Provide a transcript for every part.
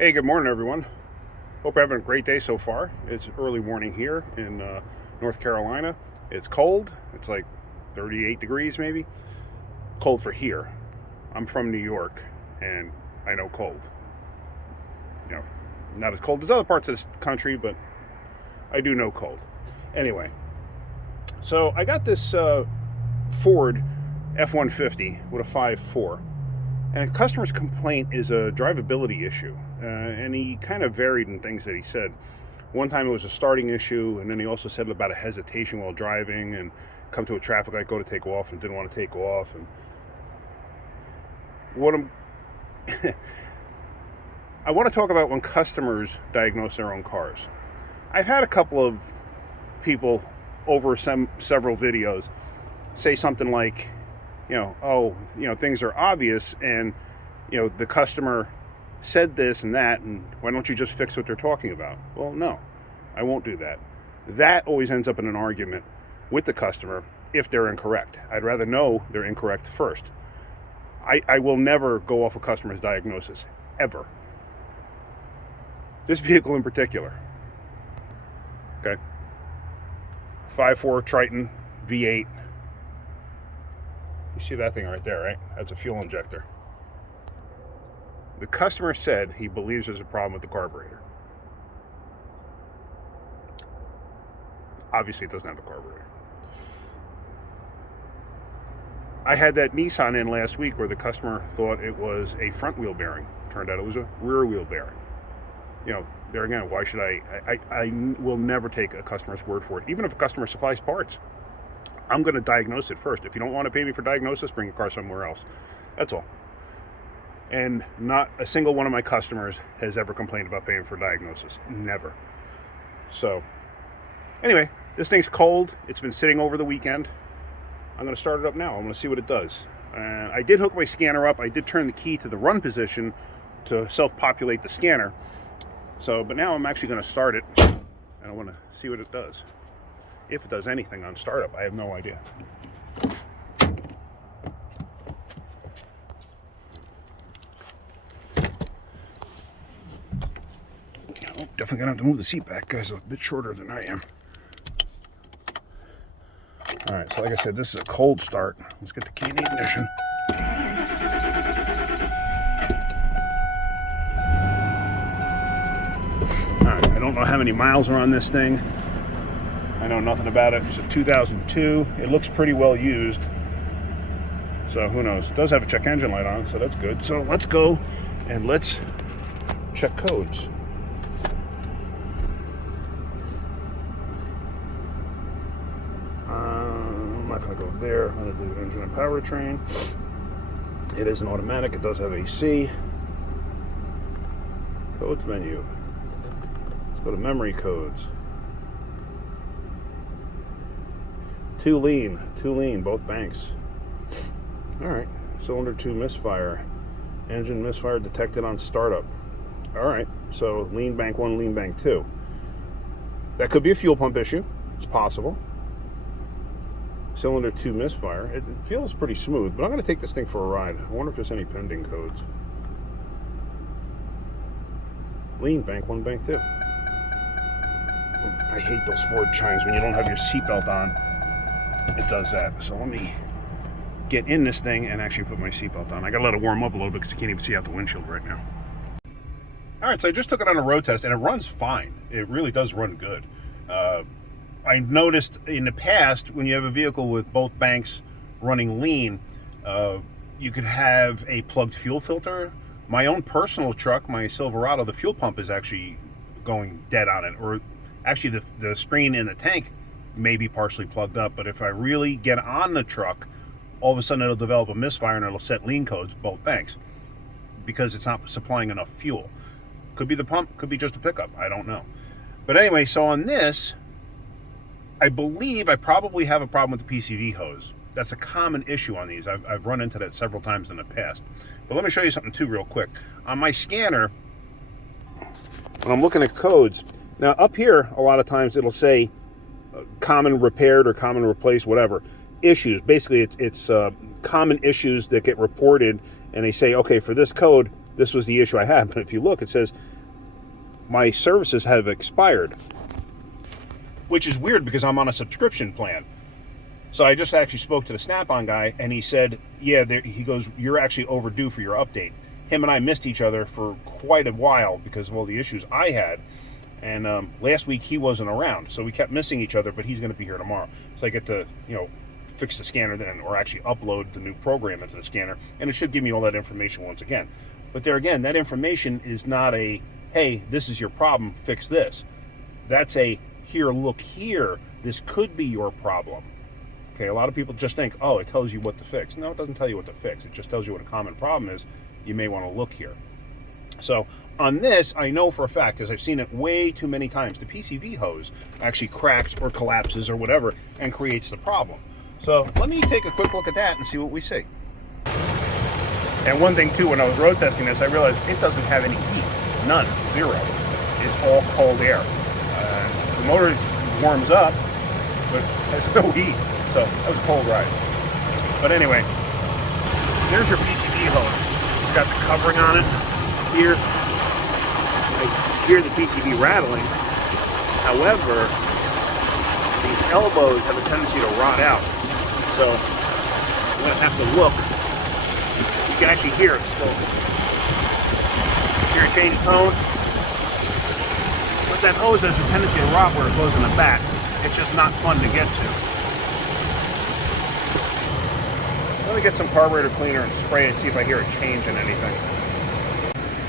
Hey, good morning, everyone. Hope you're having a great day so far. It's early morning here in North Carolina. It's cold. It's like 38 degrees, maybe. Cold for here. I'm from New York, and I know cold. You know, not as cold as other parts of this country, but I do know cold. Anyway, so I got this Ford F-150 with a 5.4. And a customer's complaint is a drivability issue. And he kind of varied in things that he said. One time it was a starting issue, and then he also said about a hesitation while driving and come to a traffic light, go to take off, and didn't want to take off. And what I want to talk about when customers diagnose their own cars. I've had a couple of people over several videos say something like, things are obvious, and the customer said this and that, and why don't you just fix what they're talking about? Well, no, I won't do that. That always ends up in an argument with the customer if they're incorrect. I'd rather know they're incorrect first. I will never go off a customer's diagnosis, ever. This vehicle in particular. Okay. 5.4 Triton V8. You see that thing right there, right? That's a fuel injector. The customer said he believes there's a problem with the carburetor. Obviously, it doesn't have a carburetor. I had that Nissan in last week where the customer thought it was a front wheel bearing. Turned out it was a rear wheel bearing. There again, why should I will never take a customer's word for it, even if a customer supplies parts. I'm going to diagnose it first. If you don't want to pay me for diagnosis, bring your car somewhere else. That's all. And not a single one of my customers has ever complained about paying for diagnosis. Never. So, anyway, this thing's cold. It's been sitting over the weekend. I'm going to start it up now. I'm going to see what it does. I did hook my scanner up. I did turn the key to the run position to self-populate the scanner. But now I'm actually going to start it, and I want to see what it does. If it does anything on startup, I have no idea. Oh, definitely gonna have to move the seat back. Guy's a bit shorter than I am. All right, so like I said, this is a cold start. Let's get the key in the ignition. All right, I don't know how many miles are on this thing. I know nothing about it. It's a 2002. It looks pretty well used. So who knows? It does have a check engine light on, so that's good. So let's go and let's check codes. I'm not going to go there. I'm going to do engine and powertrain. It is an automatic. It does have AC. Codes menu. Let's go to memory codes. Too lean, both banks. All right, cylinder 2 misfire. Engine misfire detected on startup. All right, so lean bank 1, lean bank 2. That could be a fuel pump issue. It's possible. Cylinder 2 misfire. It feels pretty smooth, but I'm going to take this thing for a ride. I wonder if there's any pending codes. Lean bank 1, bank 2. I hate those Ford chimes when you don't have your seatbelt on. It does that. So let me get in this thing and actually put my seatbelt on. I gotta let it warm up a little bit because you can't even see out the windshield right now. All right, so I just took it on a road test and it runs fine. It really does run good. I noticed in the past when you have a vehicle with both banks running lean, you could have a plugged fuel filter. My own personal truck, my Silverado, the fuel pump is actually going dead on it, or actually the screen in the tank may be partially plugged up, but if I really get on the truck, all of a sudden it'll develop a misfire and it'll set lean codes both banks because it's not supplying enough fuel. Could be the pump, could be just a pickup, I don't know. But anyway, so on this, I believe I probably have a problem with the PCV hose. That's a common issue on these. I've run into that several times in the past. But let me show you something too real quick. On my scanner, when I'm looking at codes, now up here a lot of times it'll say common repaired or common replaced, whatever. Issues, basically it's common issues that get reported, and they say, okay, for this code, this was the issue I had. But if you look, it says my services have expired, which is weird because I'm on a subscription plan. So I just actually spoke to the Snap-on guy, and he said, yeah, he goes, you're actually overdue for your update. Him and I missed each other for quite a while because of all the issues I had. And last week he wasn't around, so we kept missing each other, but he's going to be here tomorrow. So I get to, fix the scanner then, or actually upload the new program into the scanner, and it should give me all that information once again. But there again, that information is not a, hey, this is your problem, fix this. That's a, here, look here, this could be your problem. Okay, a lot of people just think, oh, it tells you what to fix. No, it doesn't tell you what to fix. It just tells you what a common problem is. You may want to look here. So on this, I know for a fact, because I've seen it way too many times, the PCV hose actually cracks or collapses or whatever and creates the problem. So let me take a quick look at that and see what we see. And one thing too, when I was road testing this, I realized it doesn't have any heat. None. Zero. It's all cold air. The motor warms up, but has no heat. So that was a cold ride. But anyway, there's your PCV hose. It's got the covering on it. Here, I hear the PCV rattling. However, these elbows have a tendency to rot out. So I'm going to have to look. You can actually hear it still. Hear it change tone. But that hose has a tendency to rot where it goes in the back. It's just not fun to get to. Let me get some carburetor cleaner and spray it, see if I hear a change in anything.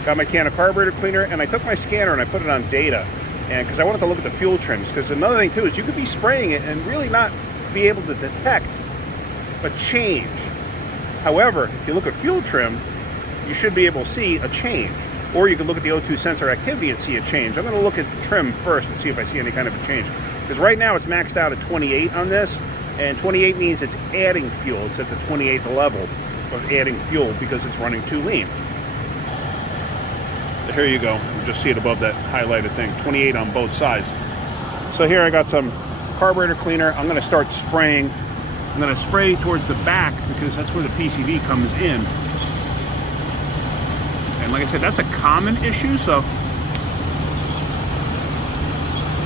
Got my can of carburetor cleaner, and I took my scanner and I put it on data, and because I wanted to look at the fuel trims. Because another thing too is you could be spraying it and really not be able to detect a change. However, if you look at fuel trim, you should be able to see a change. Or you can look at the O2 sensor activity and see a change. I'm going to look at trim first and see if I see any kind of a change. Because right now it's maxed out at 28 on this. And 28 means it's adding fuel. It's at the 28th level of adding fuel because it's running too lean. So here you go. You just see it above that highlighted thing. 28 on both sides. So here I got some carburetor cleaner. I'm going to start spraying. I'm going to spray towards the back because that's where the PCV comes in. And like I said, that's a common issue. So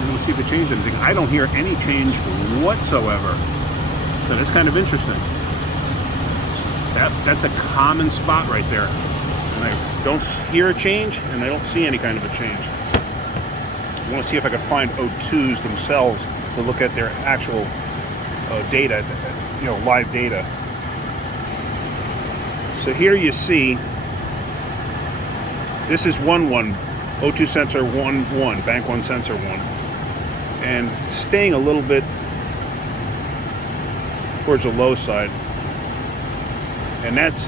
we'll see if it changes anything. I don't hear any change whatsoever. So that's kind of interesting. That's a common spot right there. And I don't hear a change, and I don't see any kind of a change. I want to see if I can find O2s themselves to look at their actual data, live data. So here you see, this is 1.1, O2 sensor 1.1, bank 1 sensor 1. And staying a little bit towards the low side, and that's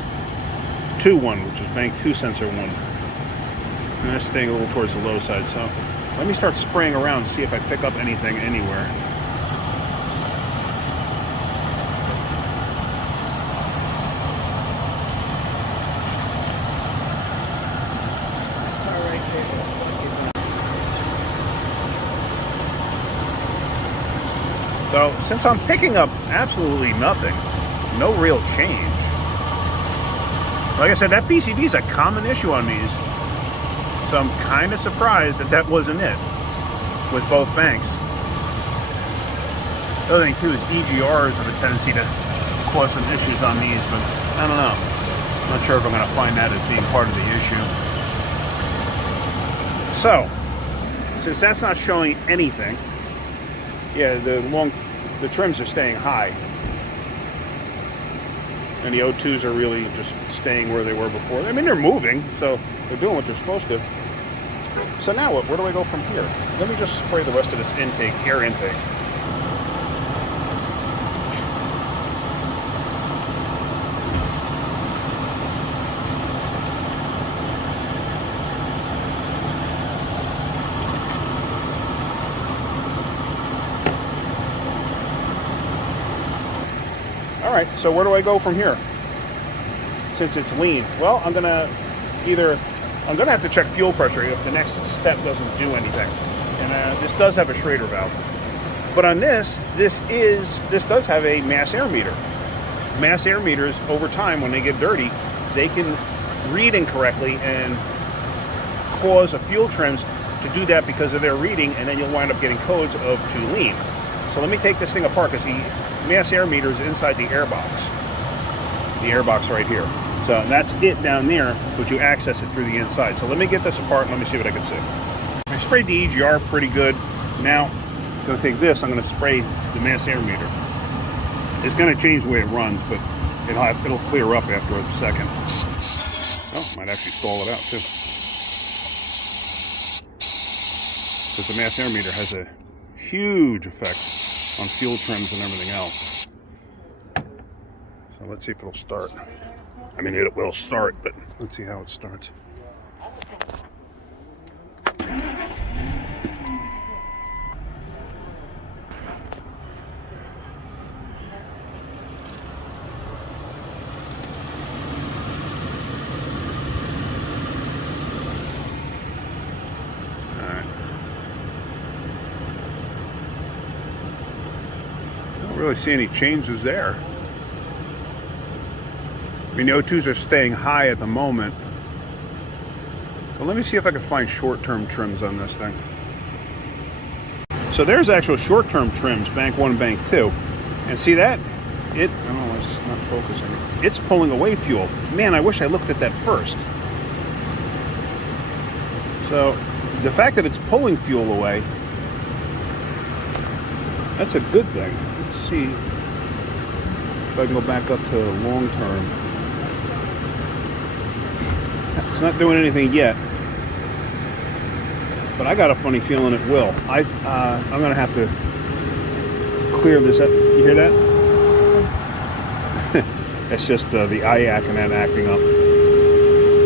2.1, which is bank 2 sensor 1, and that's staying a little towards the low side. So let me start spraying around and see if I pick up anything anywhere. So since I'm picking up absolutely nothing, no real change. Like I said, that PCV is a common issue on these. So I'm kind of surprised that wasn't it with both banks. The other thing too is EGRs have a tendency to cause some issues on these, but I don't know. I'm not sure if I'm going to find that as being part of the issue. So, since that's not showing anything, yeah, the trims are staying high. And the O2s are really just staying where they were before. I mean, they're moving, so they're doing what they're supposed to. So now what? Where do I go from here? Let me just spray the rest of this intake, air intake. All right, so where do I go from here? Since it's lean, well, I'm gonna have to check fuel pressure if the next step doesn't do anything. And this does have a Schrader valve, but on this does have a mass air meter. Mass air meters over time, when they get dirty, they can read incorrectly and cause a fuel trims to do that because of their reading, and then you'll wind up getting codes of too lean. So let me take this thing apart, because the mass air meter is inside the air box. The air box right here. So that's it down there, but you access it through the inside. So let me get this apart and let me see what I can see. I sprayed the EGR pretty good. Now, I'm going to take this, I'm going to spray the mass air meter. It's going to change the way it runs, but it'll clear up after a second. Oh, might actually stall it out too. Because the mass air meter has a huge effect on fuel trims and everything else. So let's see if it'll start. I mean, it will start, but let's see how it starts. Really see any changes there. I mean, the O2s are staying high at the moment. But let me see if I can find short-term trims on this thing. So there's actual short-term trims, bank 1 and bank 2. And see that? Oh, it's not focusing. It's pulling away fuel. Man, I wish I looked at that first. So the fact that it's pulling fuel away, that's a good thing. See if I can go back up to long term. It's not doing anything yet, but I got a funny feeling it will. I'm going to have to clear this up. You hear that? That's just the IAC and that acting up,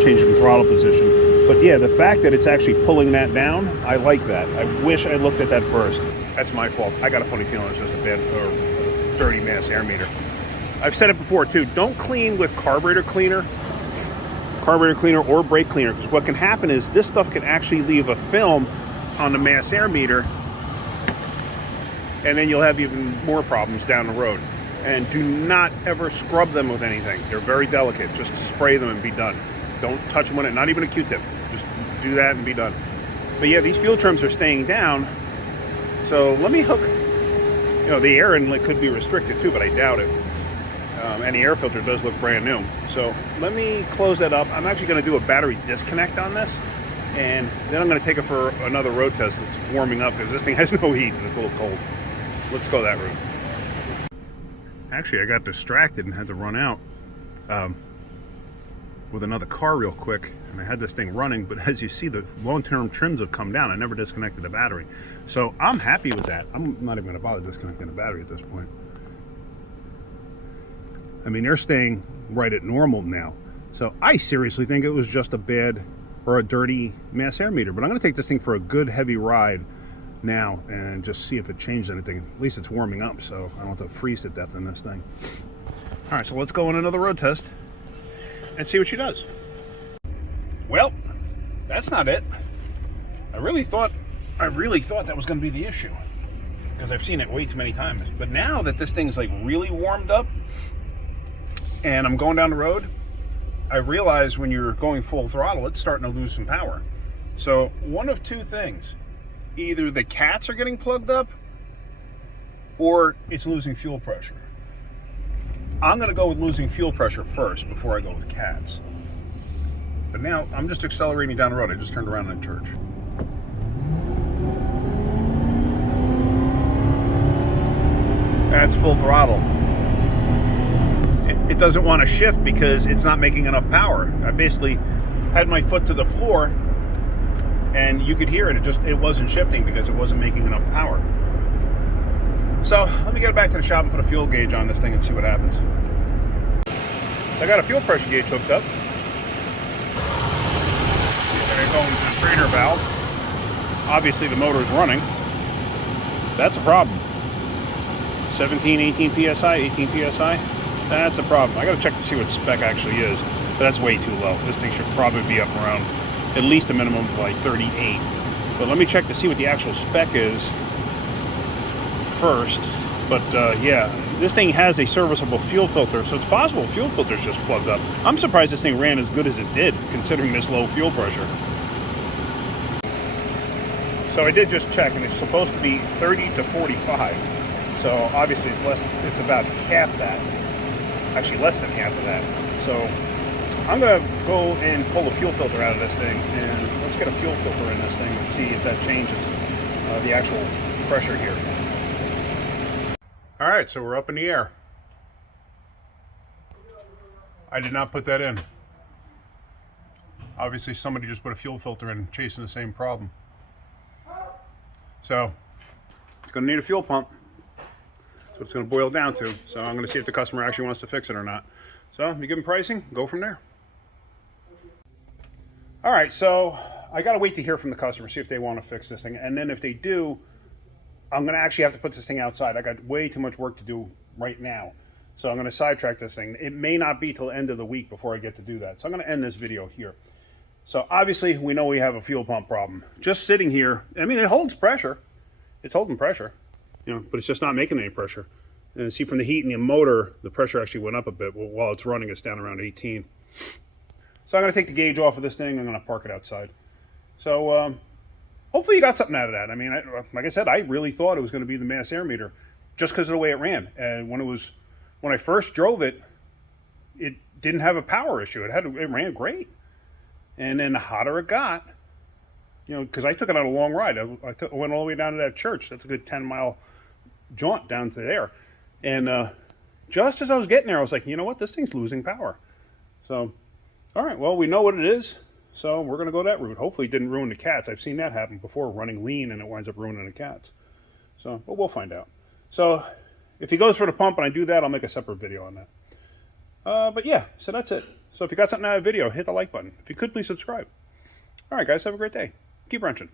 changing throttle position. But yeah, the fact that it's actually pulling that down, I like that. I wish I looked at that first. That's my fault. I got a funny feeling it's just a bad or dirty mass air meter. I've said it before too. Don't clean with carburetor cleaner or brake cleaner, because what can happen is this stuff can actually leave a film on the mass air meter, and then you'll have even more problems down the road. And do not ever scrub them with anything. They're very delicate. Just spray them and be done. Don't touch them with it. Not even a Q-tip. Just do that and be done. But yeah, these fuel trims are staying down. So let me hook, the air inlet could be restricted too, but I doubt it. And the air filter does look brand new. So let me close that up. I'm actually going to do a battery disconnect on this, and then I'm going to take it for another road test. It's warming up because this thing has no heat and it's a little cold. Let's go that route. Actually, I got distracted and had to run out with another car real quick, and I had this thing running, but as you see, the long-term trims have come down. I never disconnected the battery. So I'm happy with that. I'm not even going to bother disconnecting the battery at this point. I mean, they're staying right at normal now. So I seriously think it was just a bad or a dirty mass air meter, but I'm going to take this thing for a good heavy ride now and just see if it changed anything. At least it's warming up, so I don't have to freeze to death in this thing. All right, so let's go on another road test and see what she does. Well, that's not it. I really thought that was going to be the issue, because I've seen it way too many times. But now that this thing's like really warmed up and I'm going down the road, I realize when you're going full throttle, it's starting to lose some power. So one of two things: either the cats are getting plugged up or it's losing fuel pressure. I'm going to go with losing fuel pressure first before I go with cats. But now I'm just accelerating down the road. I just turned around in church. That's full throttle. It doesn't want to shift because it's not making enough power. I basically had my foot to the floor and you could hear it. It wasn't shifting because it wasn't making enough power. So let me get back to the shop and put a fuel gauge on this thing and see what happens. I got a fuel pressure gauge hooked up. There you go into the strainer valve. Obviously the motor is running. That's a problem. 17, 18 PSI, 18 PSI. That's a problem. I gotta check to see what spec actually is, but that's way too low. This thing should probably be up around at least a minimum of like 38. But let me check to see what the actual spec is first. But yeah, this thing has a serviceable fuel filter, so it's possible fuel filter's just plugged up. I'm surprised this thing ran as good as it did, considering this low fuel pressure. So I did just check, and it's supposed to be 30 to 45. So obviously it's less. It's about half that. Actually, less than half of that. So I'm gonna go and pull the fuel filter out of this thing, and let's get a fuel filter in this thing and see if that changes the actual pressure here. All right, so we're up in the air. I did not put that in. Obviously, somebody just put a fuel filter in, chasing the same problem. So it's going to need a fuel pump. That's what it's going to boil down to. So I'm going to see if the customer actually wants to fix it or not. So you give them pricing, go from there. All right, so I got to wait to hear from the customer, see if they want to fix this thing. And then if they do, I'm going to actually have to put this thing outside. I got way too much work to do right now. So I'm going to sidetrack this thing. It may not be till the end of the week before I get to do that. So I'm going to end this video here. So obviously we know we have a fuel pump problem. Just sitting here, I mean, it holds pressure. It's holding pressure, you know, but it's just not making any pressure. And see, from the heat in the motor, the pressure actually went up a bit. While it's running, it's down around 18. So I'm going to take the gauge off of this thing. I'm going to park it outside. So hopefully you got something out of that. I mean, like I said, I really thought it was going to be the mass air meter just because of the way it ran. And when I first drove it, it didn't have a power issue. It ran great. And then the hotter it got, you know, because I took it on a long ride. I went all the way down to that church. That's a good 10-mile jaunt down to there. And just as I was getting there, I was like, you know what? This thing's losing power. So, all right, well, we know what it is. So we're going to go that route. Hopefully it didn't ruin the cats. I've seen that happen before, running lean, and it winds up ruining the cats. So, but we'll find out. So if he goes for the pump and I do that, I'll make a separate video on that. But yeah, so that's it. So if you got something out of the video, hit the like button. If you could, please subscribe. All right, guys, have a great day. Keep wrenching.